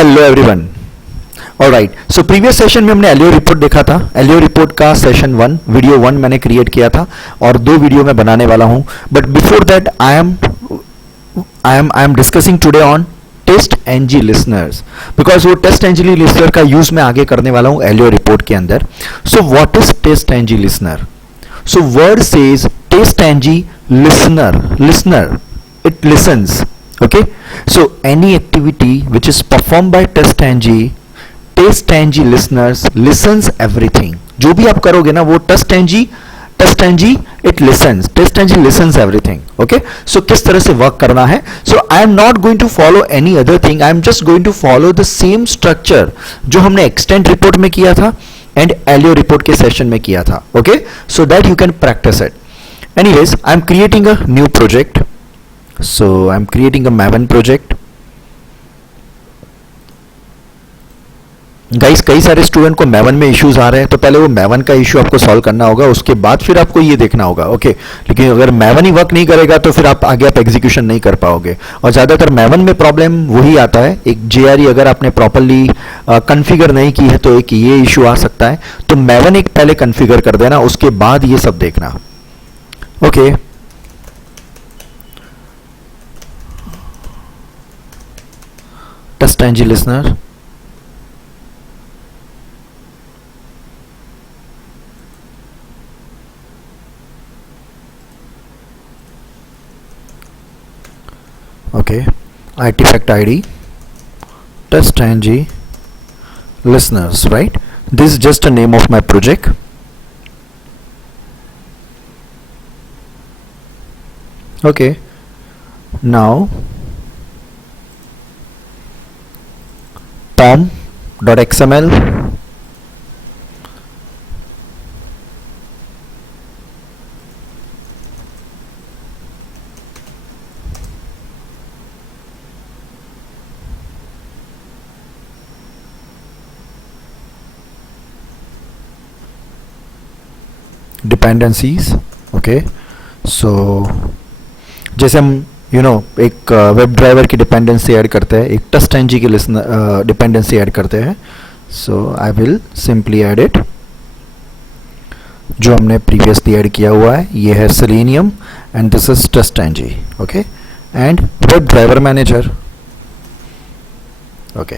Hello everyone. Alright, so previous session में हमने LO report देखा था। एलओ रिपोर्ट का सेशन 1 वीडियो 1 मैंने क्रिएट किया था और 2 वीडियो मैं बनाने वाला हूं। But before that I am discussing today on test NG listeners, because वो टेस्ट एनजी लिसनर का यूज मैं आगे करने वाला हूं एलओ रिपोर्ट के अंदर। So what is test NG listener? So word says test NG listener, it listens. Okay, so any activity which is performed by TestNG listeners listens everything. जो भी आप करोगे ना वो TestNG it listens. TestNG listens everything. Okay, so किस तरह से work करना है? So I am not going to follow any other thing. I am just going to follow the same structure जो हमने extent report में किया था and LO report के सेशन में किया था. Okay, so that you can practice it. Anyways, I am creating a new project. So I'm creating a Maven project. Guys, कई सारे स्टूडेंट को Maven में इश्यूज आ रहे हैं, तो पहले वो Maven का इश्यू आपको सॉल्व करना होगा, उसके बाद फिर आपको ये देखना होगा। ओके, लेकिन अगर Maven ही वर्क नहीं करेगा तो फिर आप आगे एग्जीक्यूशन नहीं कर पाओगे। और ज़्यादातर Maven में प्रॉब्लम वही आता है, एक JRE अगर आपने प्रॉपरली कन्फिगर नहीं की है तो एक ये इशू आ सकता है। तो Maven एक पहले कन्फिगर कर देना, उसके बाद ये सब देखना। Okay, TestNG listener. Okay, artifact ID TestNG listeners, right? This is just a name of my project. Okay, now pom.xml dependencies. Okay, so जैसे हम एक वेब ड्राइवर की डिपेंडेंसी ऐड करते हैं, एक टेस्ट एनजी की डिपेंडेंसी ऐड करते हैं। So I will simply add it, जो हमने प्रीवियसली ऐड किया हुआ है। ये है Selenium and this is test NG. Okay, and web driver manager. Okay,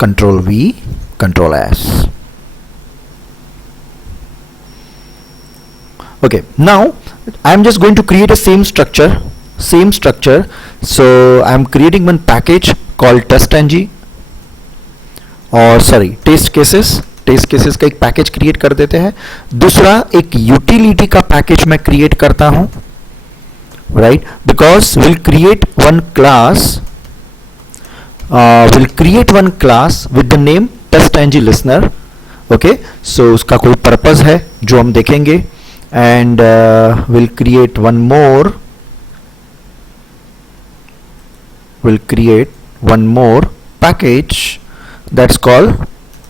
control V, control S। Okay, now I am just going to create a same structure. So I am creating one package called TestNG, और sorry test cases का एक package create कर देते हैं। दूसरा एक utility का package मैं क्रिएट करता हूं, right? Because will create one class with the name TestNG listener. Okay, so उसका कोई पर्पस है जो हम देखेंगे, and we'll create one more package that's called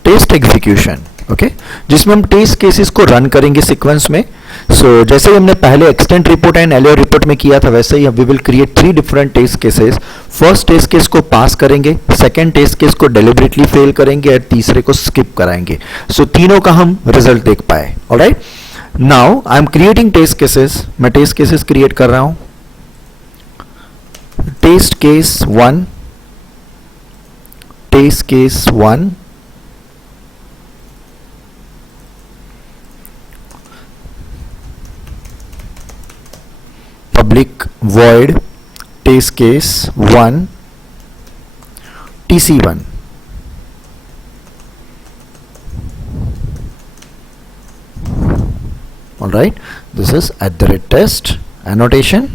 test execution. okay, जिसमें हम टेस्ट केसेस को रन करेंगे सीक्वेंस में। सो जैसे ही हमने पहले extent report and LO report में किया था, वैसे ही we will create 3 different test cases. First test case को पास करेंगे, सेकेंड टेस्ट केस को डेलिबरेटली फेल करेंगे और तीसरे को स्किप कराएंगे। सो तीनों का हम रिजल्ट देख पाए। Alright, now I am creating test cases. मैं टेस्ट केसेस क्रिएट कर रहा हूं। टेस्ट केस 1, टेस्ट केस 1, पब्लिक void test case 1 TC1। all right, this is @test annotation.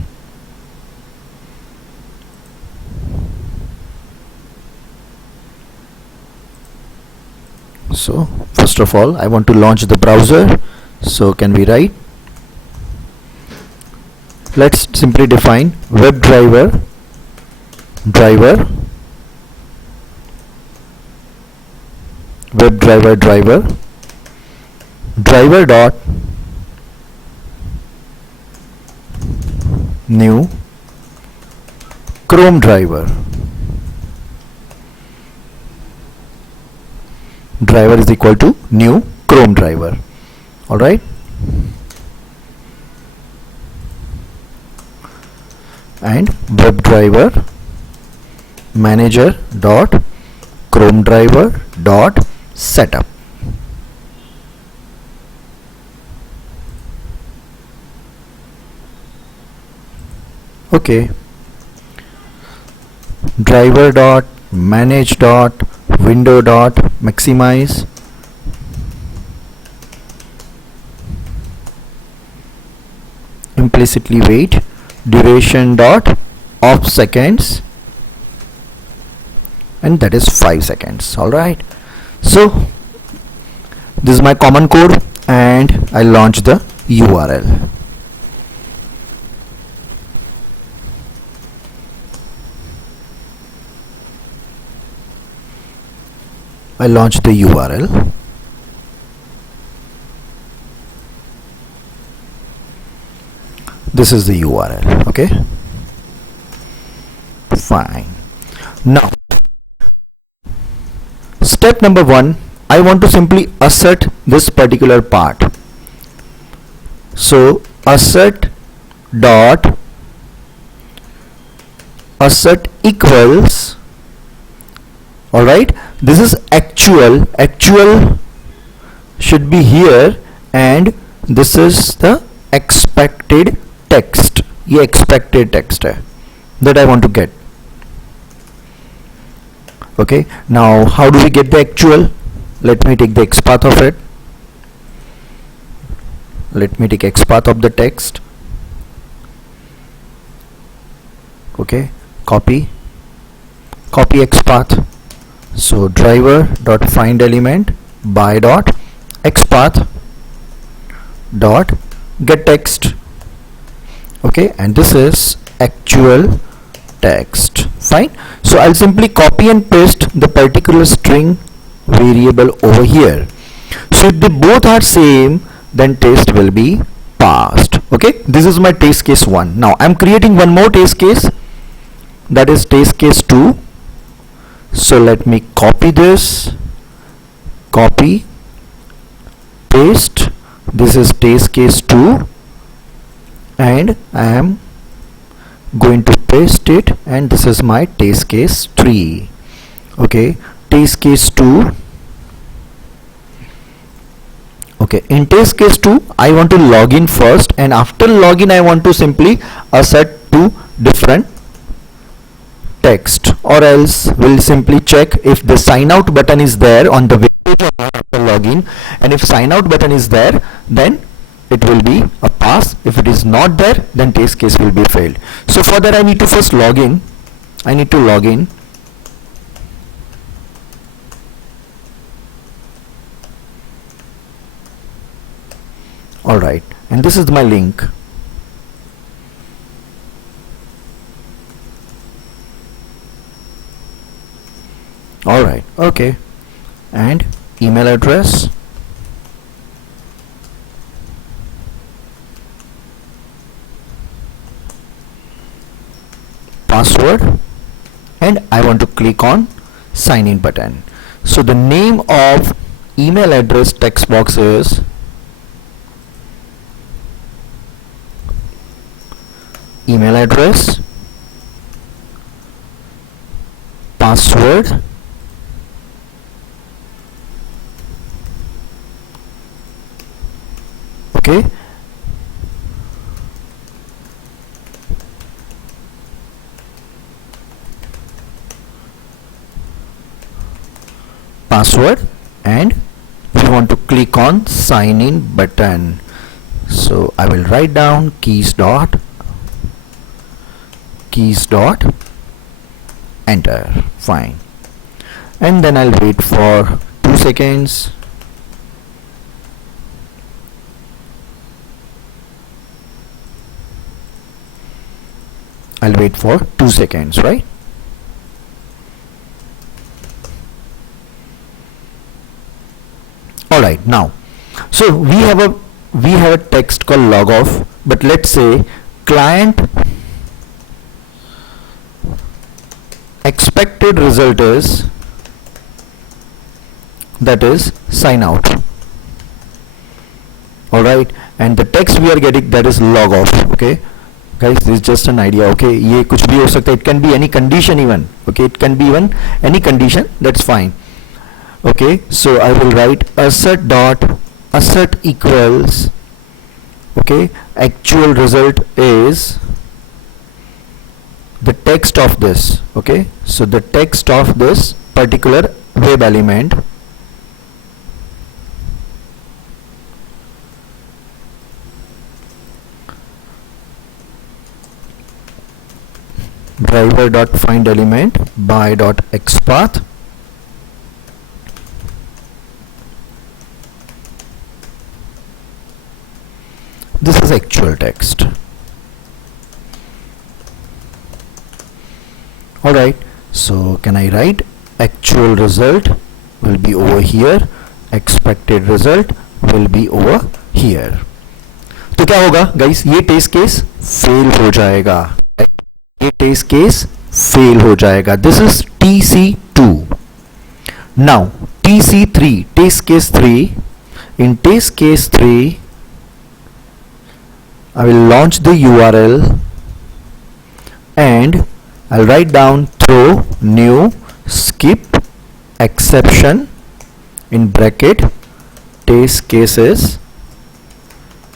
So first of all I want to launch the browser. So can we write, let's simply define web driver driver dot new Chrome driver. driver is equal to new Chrome driver. All right, and web driver manager dot Chrome driver dot setup. Okay, driver dot manage dot window dot maximize implicitly wait duration dot of seconds, and that is 5 seconds. All right, so this is my common code, and I launch the URL. I launch the URL. This is the URL. Okay, fine. Now step number 1, I want to simply assert this particular part. So assert dot assert equals, all right, this is actual should be here, and this is the expected text. ये expected text है that I want to get. Okay, now how do we get the actual? Let me take the XPath of it. Let me take XPath of the text. Okay, copy XPath. So driver dot find element by dot XPath dot get text. Okay, and this is actual text. Fine. So I'll simply copy and paste the particular string variable over here. So if they both are same, then test will be passed. Okay, this is my test case 1. Now I'm creating one more test case, that is test case 2. So let me copy this, copy, paste. This is test case 2, and I am going to paste it, and this is my test case 3. Okay, test case 2. Okay, in test case 2 I want to log in first, and after login I want to simply assert two different text, or else we'll simply check if the sign out button is there on the web page or not after login, and if sign out button is there, then it will be a pass. If it is not there, then test case will be failed. So for that I need to first log in. I need to log in. Alright, and this is my link. Alright, okay, and email address, password, and I want to click on sign in button. So the name of email address text box is email address, password, okay, password, and we want to click on sign in button. So I will write down keys dot enter. Fine, and then I'll wait for 2 seconds. I'll wait for 2 seconds, right? Alright, now so we have a text called log off, but let's say client expected result is that is sign out. Alright, and the text we are getting, that is log off. Okay guys, this is just an idea. Okay, ये कुछ भी हो सकता है, it can be any condition even. Okay, it can be even any condition, that's fine. Okay, so I will write assert dot assert equals, okay, actual result is the text of this. Okay, so the text of this particular web element driver dot find element by dot xpath this is actual text. Alright, so can I write actual result will be over here, expected result will be over here. तो क्या होगा guys, ये test case fail हो जाएगा. ये test case fail हो जाएगा. This is TC2. Now TC3, test case 3. In test case 3, I will launch the URL and I'll write down throw new skip exception in bracket test cases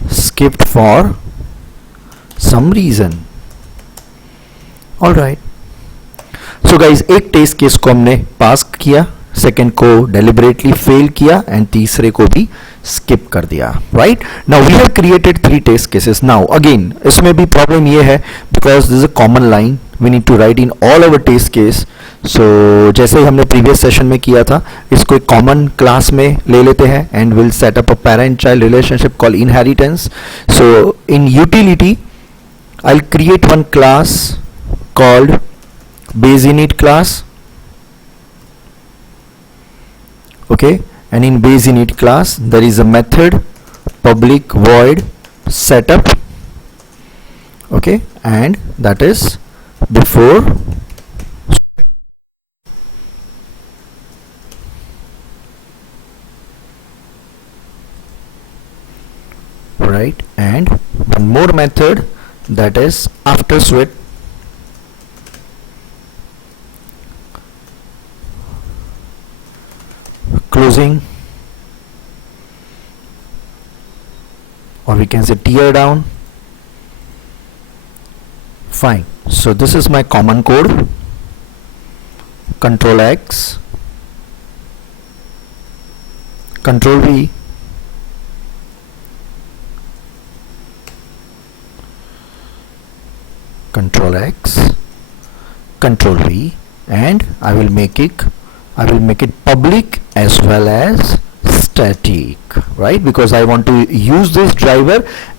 skipped for some reason. Alright, so guys, एक test case को हमने पास किया, second को deliberately fail किया and तीसरे को भी skip कर दिया. Right, now we have created 3 test cases. Now again इसमें भी प्रॉब्लम ये है because this is a common line we need to write in all over test case. So जैसे ही हमने प्रीवियस सेशन में किया था, इसको एक कॉमन क्लास में ले लेते हैं and will set up a parent child relationship call inheritance. So in utility I will create one class called base init class. Okay, and in base init class there is a method public void setup. Okay, and that is before right, and one more method that is after switch closing, or we can say tear down. Fine, so this is my common code. Control X, Control V, Control X, Control V, and I will make it public as well as static, right? Because I want to use this driver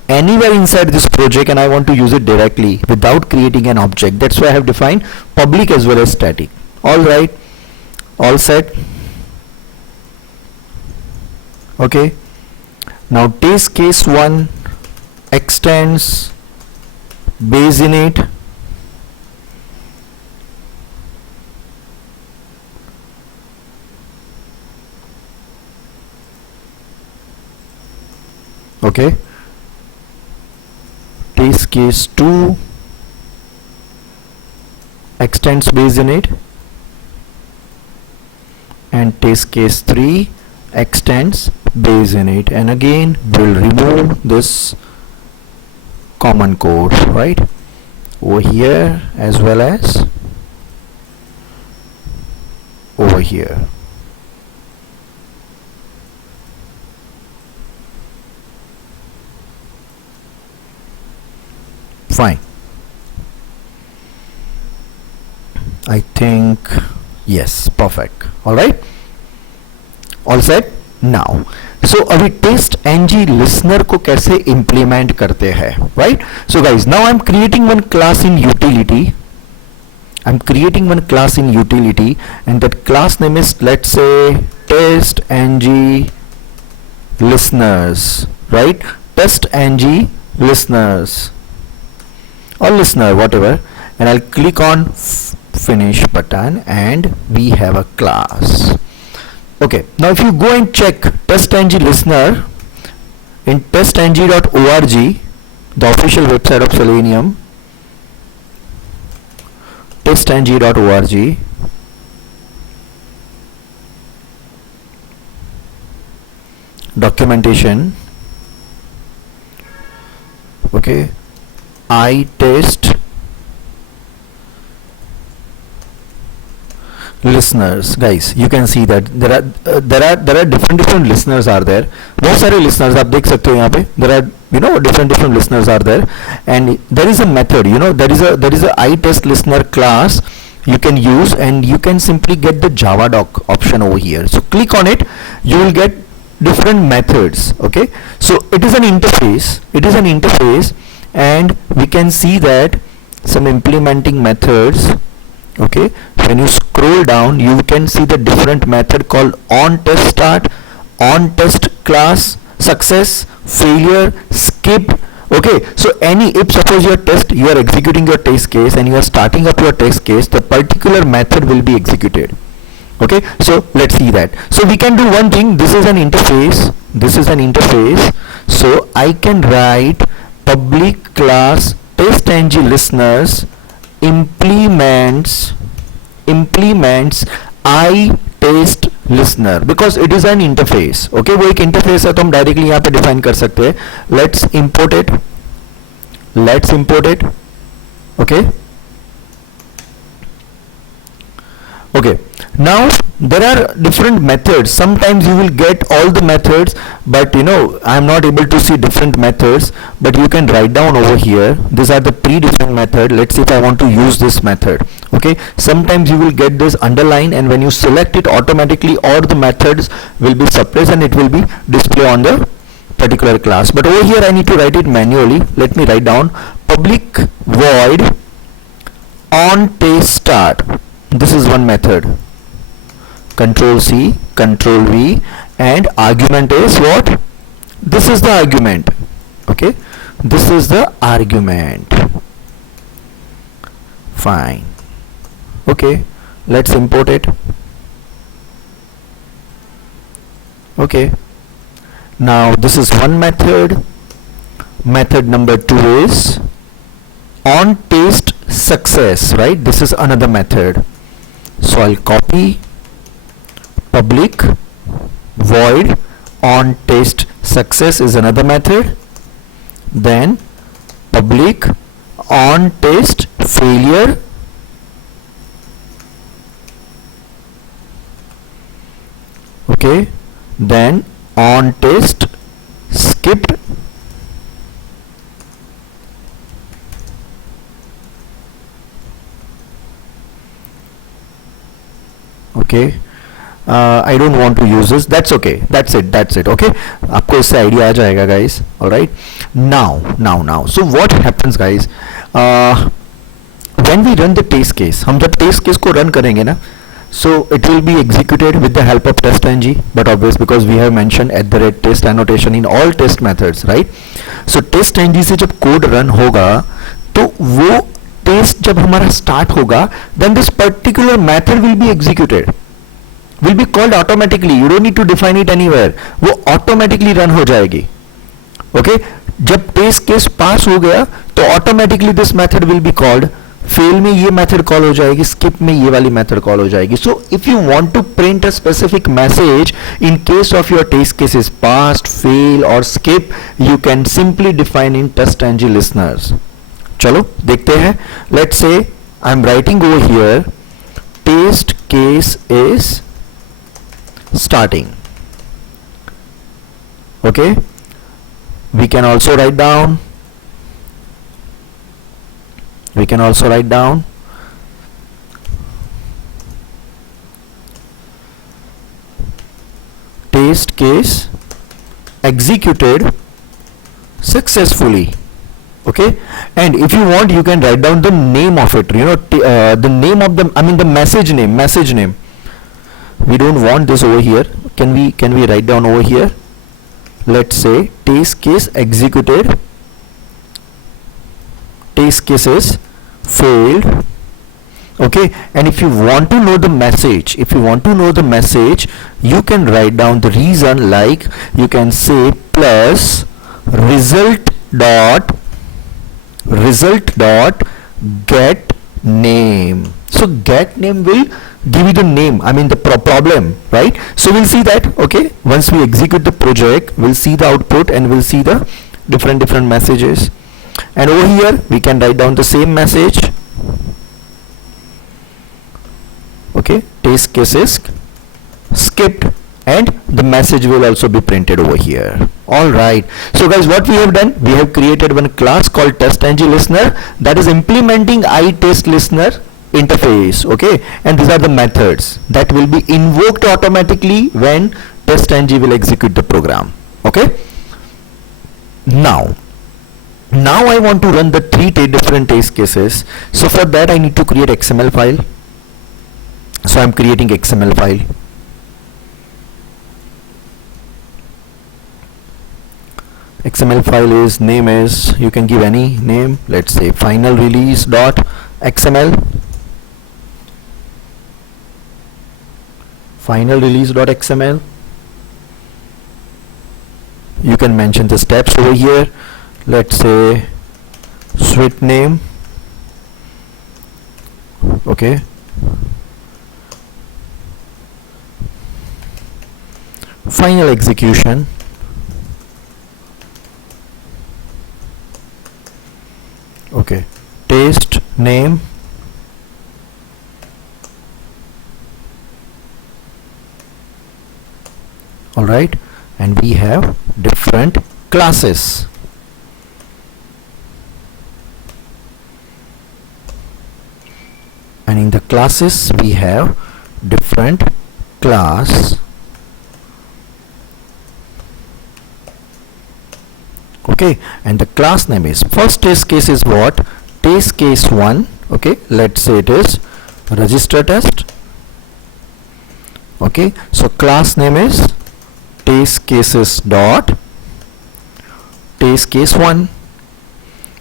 anywhere inside this project and I want to use it directly without creating an object. That's why I have defined public as well as static. All right, all set. Okay, now test case 1 extends base init okay, test case 2 extends base init and test case 3 extends base init, and again we'll remove this common code right over here as well as over here. Fine, I think yes, perfect. All right, all set. Now so अभी TestNG listener को कैसे implement करते हैं, right? So guys, now I'm creating one class in utility. And that class name is, let's say, TestNG Listeners, right? TestNG Listeners or listener, whatever, and I'll click on finish button and we have a class. Okay, now if you go and check TestNG Listener in testng.org, the official website of Selenium, testng.org, documentation, okay, I test listeners. Guys, you can see that there are different listeners are there. बहुत सारे listeners आप देख सकते हो यहाँ पे. There are different listeners are there, and there is a method, there is a I test listener class you can use, and you can simply get the Java doc option over here. So click on it, you will get different methods. Okay, so it is an interface, and we can see that some implementing methods. Okay, when you scroll down, you can see the different method called on test start, on test class, success, failure, skip. Okay, so if suppose you are executing your test case and you are starting up your test case, the particular method will be executed. Okay, so let's see that. So we can do one thing. This is an interface, so I can write public class TestNG listeners implements I test listener, because it is an interface. Okay, वो एक interface है तो हम directly यहाँ पे define कर सकते हैं. Let's import it. Okay, now there are different methods. Sometimes you will get all the methods, but I am not able to see different methods, but you can write down over here. These are the predefined method. Let's see if I want to use this method. Okay, sometimes you will get this underline, and when you select it, automatically all the methods will be suppressed and it will be displayed on the particular class. But over here I need to write it manually. Let me write down public void on test start. This is one method. Control C, Control V, and argument is what? This is the argument. Okay, this is the argument. Fine. Okay, let's import it. Okay, now this is one method. Method number 2 is on test success, right? This is another method. So I'll copy public void on test success is another method. Then public on test failure, okay, then on test skipped, okay. I don't want to use this. That's okay. That's it. Okay, आपको इससे idea आ जाएगा guys. All right. Now. So what happens guys? When we run the test case, हम जब test case को run करेंगे ना, so it will be executed with the help of TestNG, but obvious because we have mentioned @test annotation in all test methods, right? So TestNG से जब code run होगा, तो वो test जब हमारा start होगा, then this particular method will be executed. Will be called automatically. You don't need to define it anywhere. वो automatically run हो जाएगी. Okay? जब test case pass हो गया तो automatically this method will be called. Fail में ये method call हो जाएगी, skip में ये वाली method call हो जाएगी. So if you want to print a specific message in case of your test cases passed, fail or skip, you can simply define in TestNG listeners. चलो देखते हैं. Let's say I'm writing over here test case is starting. Okay, we can also write down test case executed successfully. Okay, and if you want you can write down the name of it, the name of the message name. We don't want this over here. Can we write down over here? Let's say test case executed, test cases failed, Okay, and if you want to know the message, you can write down the reason, like you can say plus result dot get name. So get name will give you the name, I mean the problem, right? So we'll see that. Okay, once we execute the project, we'll see the output and we'll see the different messages. And over here we can write down the same message. Okay, test cases skipped, and the message will also be printed over here. Alright, so guys, what we have done, we have created one class called TestNG Listener that is implementing iTestListener interface. Okay, and these are the methods that will be invoked automatically when TestNG will execute the program. Okay, now I want to run the three different test cases. So for that I need to create XML file. So I'm creating XML file. XML file is name is, you can give any name, let's say final release dot XML. Final release dot XML. You can mention the steps over here. Let's say suite name. Okay, final execution. Okay, test name. Alright, and we have different classes. And in the classes we have different class. Okay, and the class name is, first test case is what? Test case 1. Okay, let's say it is register test. Okay, so class name is test cases dot test case 1.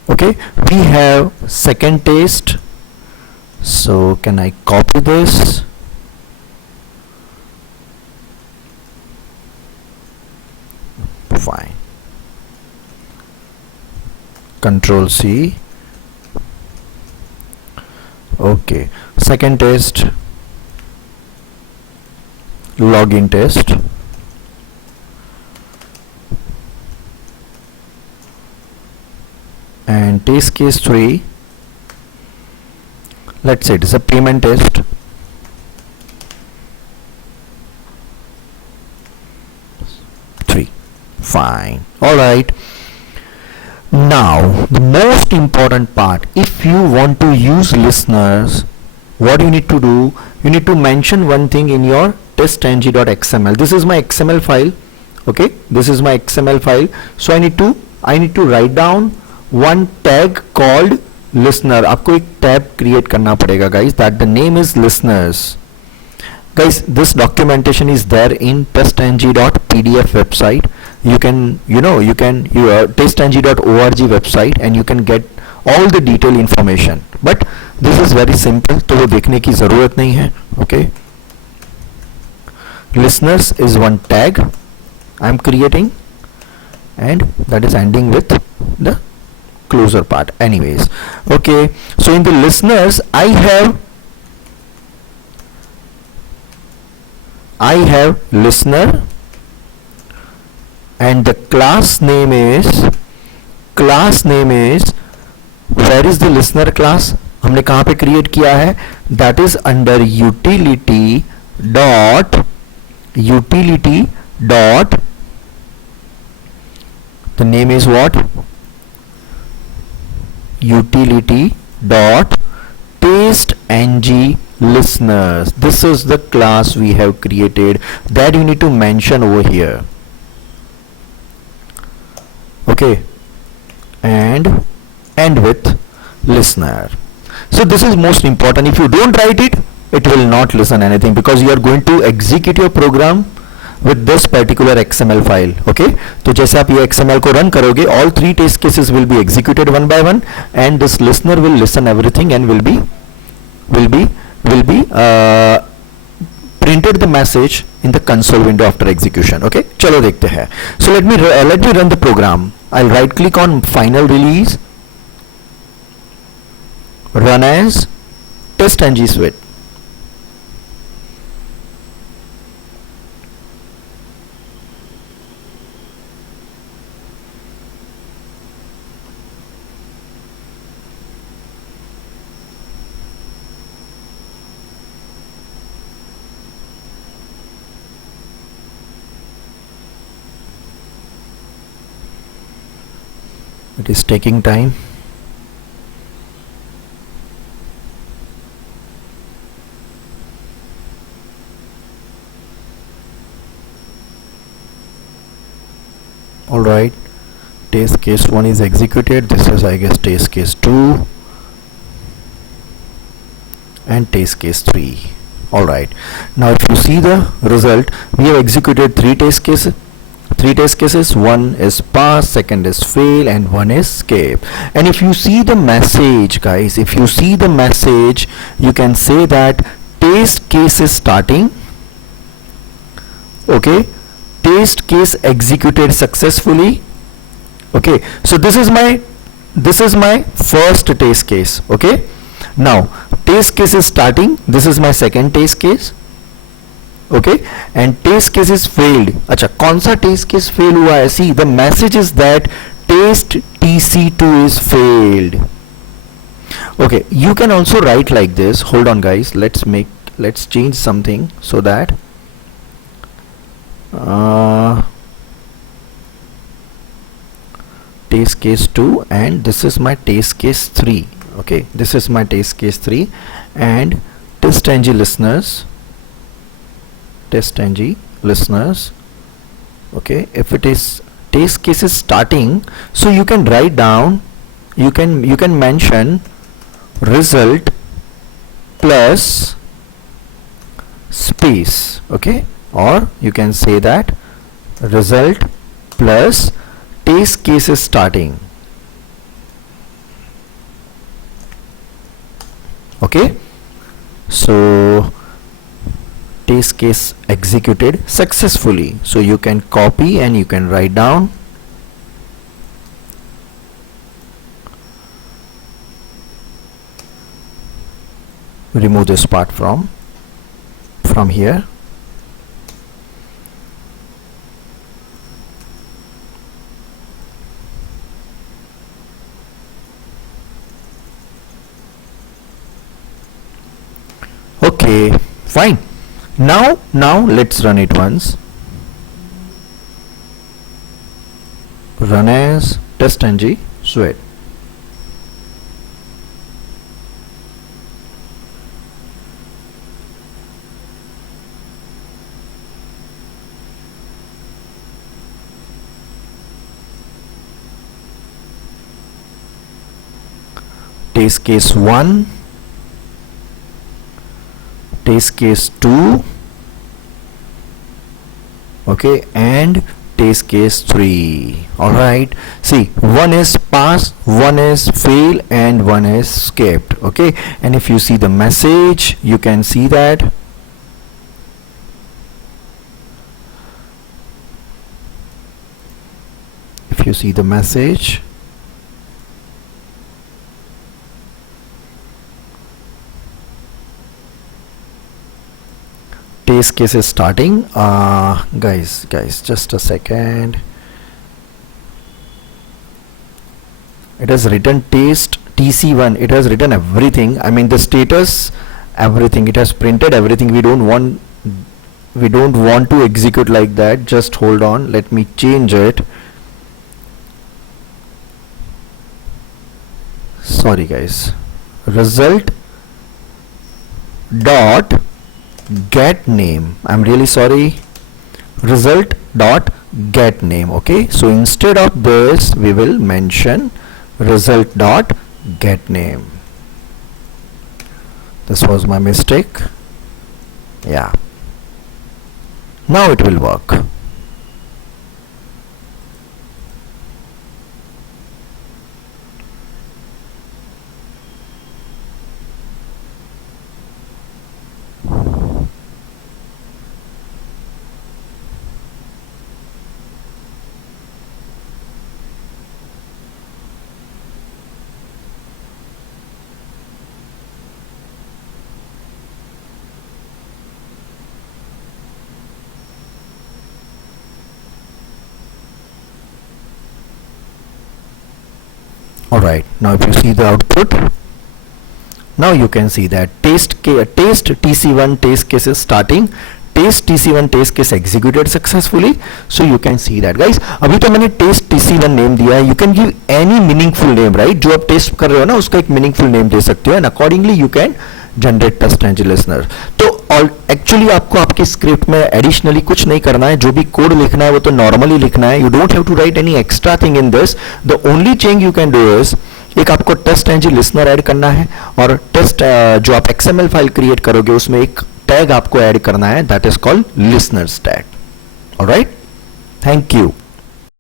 Okay, we have second test. So can I copy this? Fine. Control C. Okay, second test, login test. And test case 3, let's say it is a payment test. Fine. Alright, now the most important part, if you want to use listeners, what you need to do, you need to mention one thing in your testng.xml. This is my XML file. Okay, this is my XML file. So I need to write down one tag called listener. आपको एक tab create करना पड़ेगा guys, that the name is listeners. Guys, this documentation is there in testng.pdf website. You can testng.org website, and you can get all the detailed information. But this is very simple, तो वो देखने की ज़रूरत नहीं है. Okay. Listeners is one tag I am creating, and that is ending with the closer part. Anyways, okay. So in the listeners, I have listener, and the class name is where is the listener class? हमने कहाँ पे create किया है? That is under utility dot the name is what? Utility dot TestNG Listeners. This is the class we have created that you need to mention over here. Okay, and end with listener. So this is most important. If you don't write it, it will not listen anything, because you are going to execute your program with this particular XML file. Okay, तो जैसे आप ये XML को run करोगे, all three test cases will be executed one by one, and this listener will listen everything and will be will be printed the message in the console window after execution. Okay, चलो देखते हैं. So let me run the program. I'll right click on final release, run as TestNG suite. It is taking time. Alright, test case 1 is executed. This is, I guess, test case 2 and test case 3. Alright, now if you see the result, we have executed 3 test cases. 1 is pass, second is fail, and 1 is escape. And if you see the message, guys, if you see the message, you can say that test case is starting. Okay, test case executed successfully. Okay, so this is my first test case. Okay, now test case is starting. This is my second test case. Okay and test case is failed. अच्छा, कौन सा test case fail हुआ है? See the message is that test TC2 is failed. Okay, you can also write like this. Hold on, guys, let's change something so that test case 2 and this is my test case 3. Okay, this is my test case 3 and TestNG listeners. Okay, if it is test case is starting, so you can write down, you can mention result plus space. Okay, or you can say that result plus test case is starting. Okay, so test case executed successfully. So you can copy and you can write down remove this part from here. Okay, fine. Now let's run it once. Run as TestNG suite. Test case 1, test case 2, okay, and test case 3. Alright, see, 1 is pass, 1 is fail, and 1 is escaped. Okay, and if you see the message, you can see that if you see the message, test case is starting. Guys, just a second. It has written test TC1. It has written everything. I mean the status, everything. It has printed everything. We don't want to execute like that. Just hold on. Let me change it. Sorry, guys. Result dot get name. I'm really sorry. Result dot get name. Okay, so instead of this we will mention result dot get name. This was my mistake. Yeah, now it will work. Alright, now if you see the output, now you can see that test tc1 test case is starting, test tc1 test case executed successfully. So you can see that guys, अभी तो मैंने test tc1 name दिया है. You can give any meaningful name, right? जो आप test कर रहे हो ना उसका एक meaningful name दे सकते हो, and accordingly you can generate TestNG listener. तो एक्चुअली आपको आपके स्क्रिप्ट में एडिशनली कुछ नहीं करना है, जो भी कोड लिखना है वो तो नॉर्मली लिखना है. You don't have to write any extra thing in this. The only change you can do is, एक आपको TestNG लिसनर ऐड करना है, और टेस्ट जो आप XML फाइल क्रिएट करोगे उसमें एक टैग आपको ऐड करना है, that is called listeners tag. Alright, thank you.